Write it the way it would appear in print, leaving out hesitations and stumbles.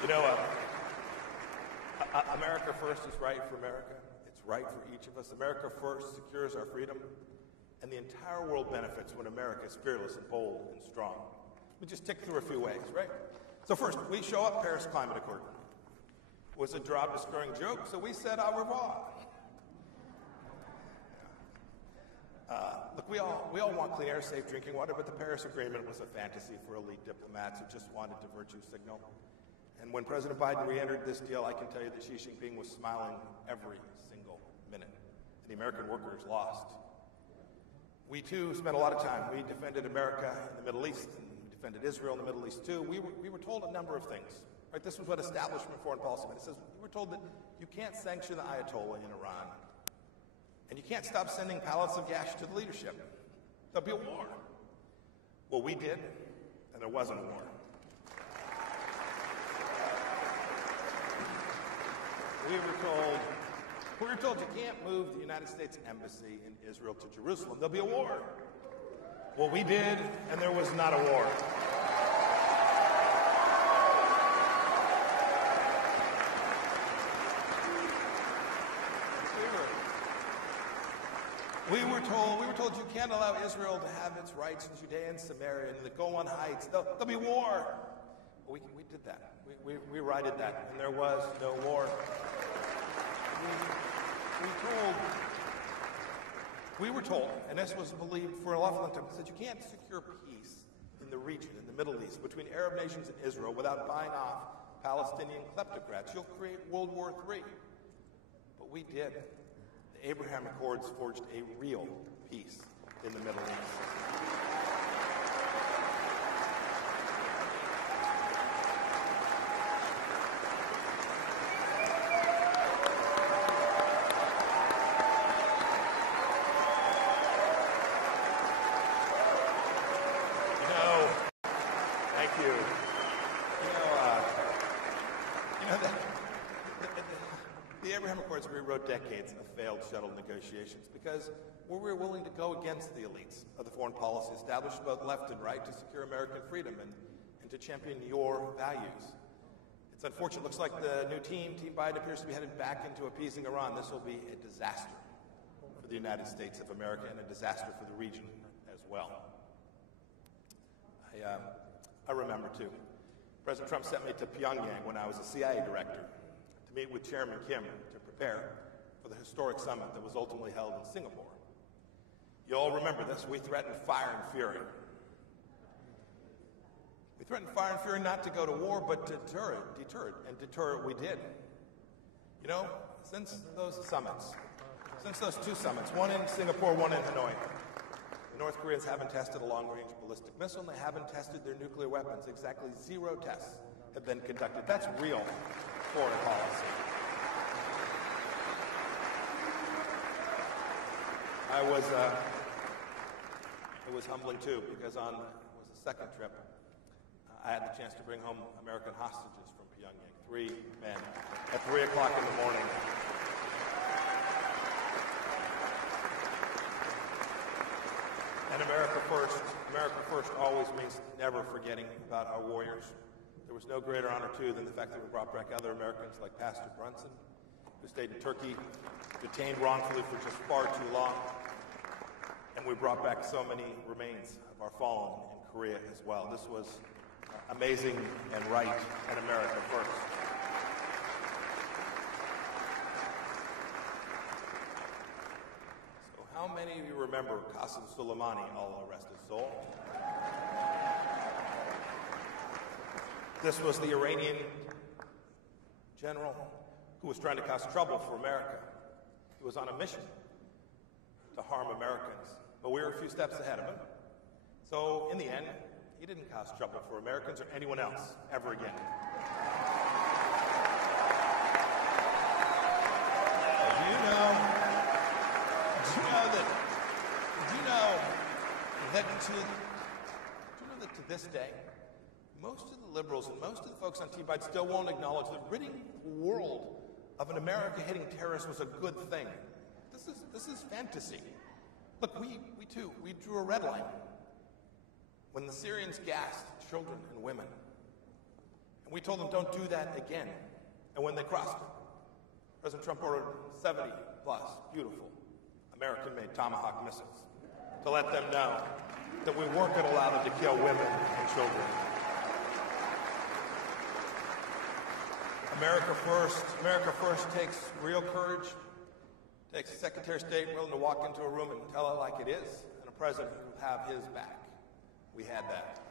You know, America first is right for America. It's right for each of us. America first secures our freedom, and the entire world benefits when America is fearless and bold and strong. We just tick through a few ways, right? So first, we show up Paris Climate Accord. It was a job-destroying joke, so we said au revoir. Look, we all want clean air, safe drinking water, but the Paris Agreement was a fantasy for elite diplomats who just wanted to virtue signal. And when President Biden re-entered this deal, I can tell you that Xi Jinping was smiling every single minute. And the American workers lost. We, too, spent a lot of time. We defended America in the Middle East, and we defended Israel in the Middle East, too. We were told a number of things. Right? This was what establishment foreign policy meant. It says we were told that you can't sanction the Ayatollah in Iran. And you can't stop sending pallets of gas to the leadership. There'll be a war. Well, we did, and there wasn't a war. We were told you can't move the United States Embassy in Israel to Jerusalem. There'll be a war. Well, we did, and there was not a war. We were told you can't allow Israel to have its rights in Judea and Samaria and the Golan Heights. There'll be war. We did that. We righted that, and there was no war. We were told, and this was believed for a long time, that you can't secure peace in the region, in the Middle East, between Arab nations and Israel without buying off Palestinian kleptocrats. You'll create World War III. But we did. The Abraham Accords forged a real peace in the Middle East. We wrote decades of failed shuttle negotiations because we were willing to go against the elites of the foreign policy established both left and right to secure American freedom and to champion your values. It's unfortunate. It looks like the new Team Biden, appears to be headed back into appeasing Iran. This will be a disaster for the United States of America and a disaster for the region as well. I remember, too. President Trump sent me to Pyongyang when I was a CIA director to meet with Chairman Kim to prepare for the historic summit that was ultimately held in Singapore. You all remember this. We threatened fire and fury. We threatened fire and fury not to go to war, but to deter it we did. You know, since those two summits, one in Singapore, one in Hanoi, the North Koreans haven't tested a long-range ballistic missile, and they haven't tested their nuclear weapons. Exactly 0 tests have been conducted. That's real foreign policy. It was humbling too, because it was the second trip, I had the chance to bring home American hostages from Pyongyang, 3 men, at 3 o'clock in the morning. And America first always means never forgetting about our warriors. There was no greater honor, too, than the fact that we brought back other Americans like Pastor Brunson, who stayed in Turkey, detained wrongfully for just far too long. And we brought back so many remains of our fallen in Korea as well. This was amazing and right, and America first. So how many of you remember Qasem Soleimani, Allah rest his soul? This was the Iranian general who was trying to cause trouble for America. He was on a mission to harm Americans, but we were a few steps ahead of him. So in the end, he didn't cause trouble for Americans or anyone else ever again. Do you know that to this day, most of the liberals and most of the folks on Team Biden still won't acknowledge that ridding the world of an America hitting terrorists was a good thing. This is fantasy. Look, we drew a red line when the Syrians gassed children and women. And We told them don't do that again. And when they crossed it, President Trump ordered 70 plus beautiful American-made Tomahawk missiles to let them know that we weren't going to allow them to kill women and children. America First takes real courage, takes a Secretary of State willing to walk into a room and tell it like it is, and a president who have his back. We had that.